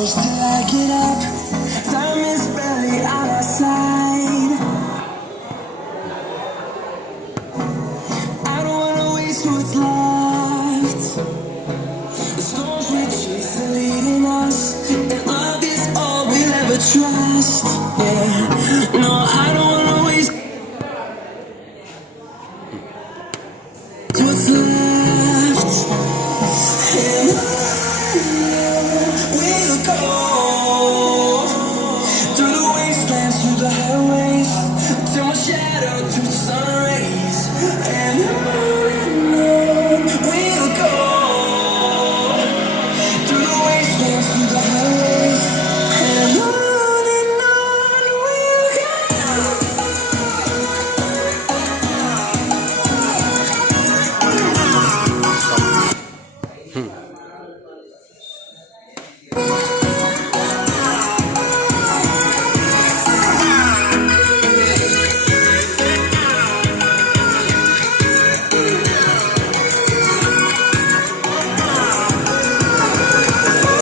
close till I get up. Time is barely on our side. I don't wanna waste what's left. The storms we chase are leading us, and love is all we'll ever trust. Yeah, no, I don't wanna waste what's left.